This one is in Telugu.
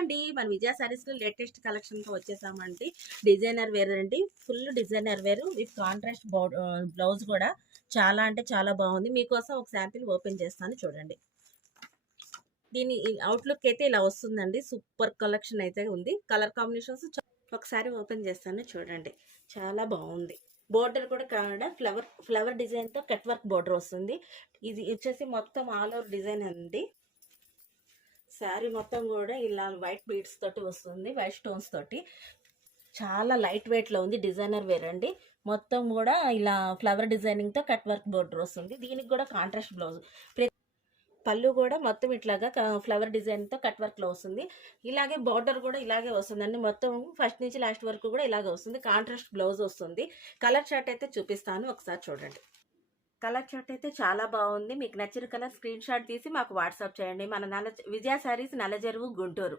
అండి, మన విజయ సారీస్లో లేటెస్ట్ కలెక్షన్తో వచ్చేసామండి. డిజైనర్ వేర్ అండి, full designer wear with contrast blouse కూడా చాలా అంటే చాలా బాగుంది. మీకోసం ఒక శాంపిల్ ఓపెన్ చేస్తాను చూడండి. దీని అవుట్లుక్ అయితే ఇలా వస్తుందండి. సూపర్ కలెక్షన్ అయితే ఉంది. కలర్ కాంబినేషన్స్ ఒకసారి ఓపెన్ చేస్తాను చూడండి. చాలా బాగుంది. బోర్డర్ కూడా కాకుండా ఫ్లవర్ డిజైన్తో కట్ వర్క్ బోర్డర్ వస్తుంది. ఇది వచ్చేసి మొత్తం ఆల్ ఓవర్ డిజైన్ అండి. శారీ మొత్తం కూడా ఇలా వైట్ బీడ్స్ తోటి వస్తుంది, వైట్ స్టోన్స్ తోటి. చాలా లైట్ వెయిట్లో ఉంది. డిజైనర్ వేర్ అండి. మొత్తం కూడా ఇలా ఫ్లవర్ డిజైనింగ్తో కట్ వర్క్ బోర్డర్ వస్తుంది. దీనికి కూడా కాంట్రాస్ట్ బ్లౌజ్. పళ్ళు కూడా మొత్తం ఇట్లాగా ఫ్లవర్ డిజైన్తో కట్ వర్క్లో వస్తుంది. ఇలాగే బార్డర్ కూడా ఇలాగే వస్తుందండి. మొత్తం ఫస్ట్ నుంచి లాస్ట్ వరకు కూడా ఇలాగే వస్తుంది. కాంట్రాస్ట్ బ్లౌజ్ వస్తుంది. కలర్ చార్ట్ అయితే చూపిస్తాను, ఒకసారి చూడండి. కలర్ చార్ట్ అయితే చాలా బాగుంది. మీకు నచ్చిన కలర్ స్క్రీన్ షాట్ తీసి మాకు వాట్సాప్ చేయండి. మన విజయ సారీస్ నల్లజరువు, గుంటూరు.